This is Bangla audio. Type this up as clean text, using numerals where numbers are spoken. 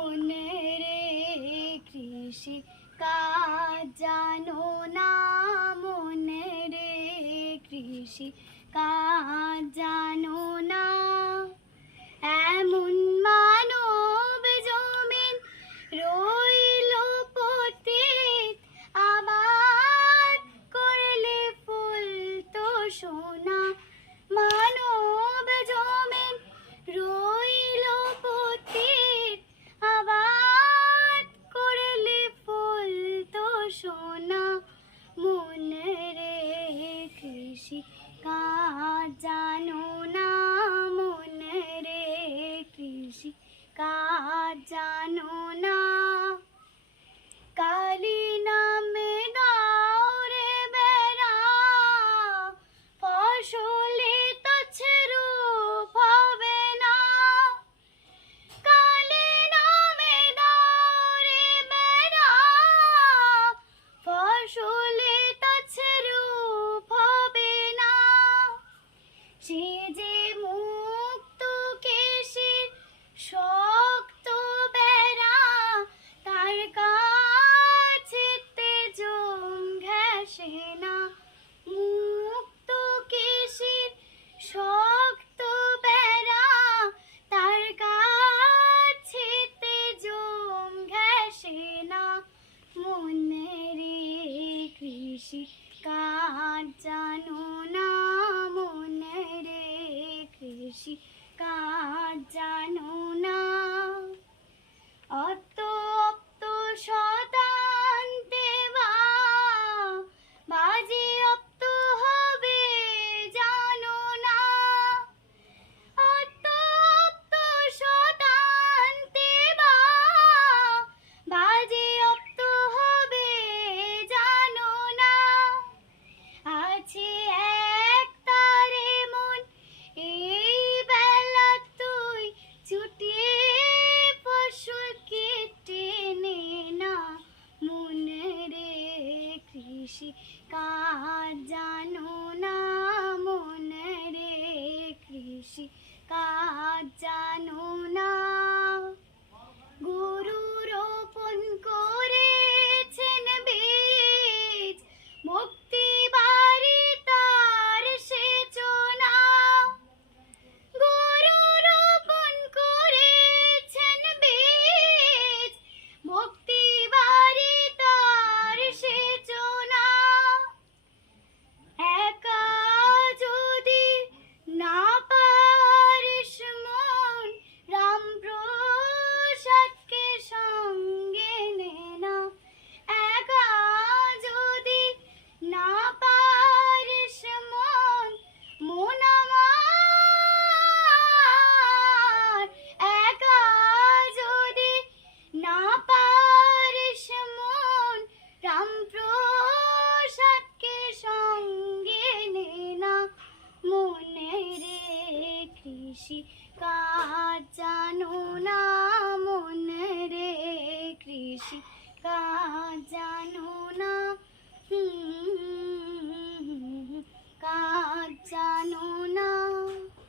মনে রে কৃষি কাজ জানো না, মনে রে কৃষি কাজ জানো না। এমন মানব জমিন রইল পতিত, আবার করলে ফুল তো সোনা। মানব জমিন রইল পতিত, আবার করলে ফুল তো সোনা। মনে রে কৃষি কাজ জানো না, মনে রে কৃষি কাজ জানো না। কালী নামে দাও রে বেড়া, ফসলে তো রূপ হবে না। কালী নামে দাও রে বেড়া, ফসলে তো রূপ হবে না। সে যে মুক্ত কেশির শক্ত বেড়া, তার কাছেতে জম ঘেঁষে না। মুক্ত কেশির শক্ত বেড়া, তার কাছেতে জম ঘেঁষে না। মনে রে কৃষি কাজ জানো না, মনে রে কৃষি কাজ জানো না। অতপ্ত শতান্তে বাজে অপ্ত হবে জানো না। অতপ্ত শতান্তে বাজে অপ্ত হবে জানো না। আছে এক তারে মন এই বেলা তুই ছুটিয়ে ফসল কেটে নে না। মনে রে কৃষি কাজ জানো না, মনে রে কৃষি কাজ জানো না। গুরু রোপণ করেছেন বীজ, মুক্তি বাড়ি তার সেচনা। গুরু রোপণ করেছেন বীজ, মুক্তি বাড়ি তার সেচনা। একা যদি না পারিস মন, রাম প্রসাদকে সঙ্গে নে না। একা যদি না পারিস মন আমার, একা যদি না পারিস মন, রাম প্রসাদকে সঙ্গে নে না। মনে রে কৃষি কাজ জানো না, মনে রে কৃষি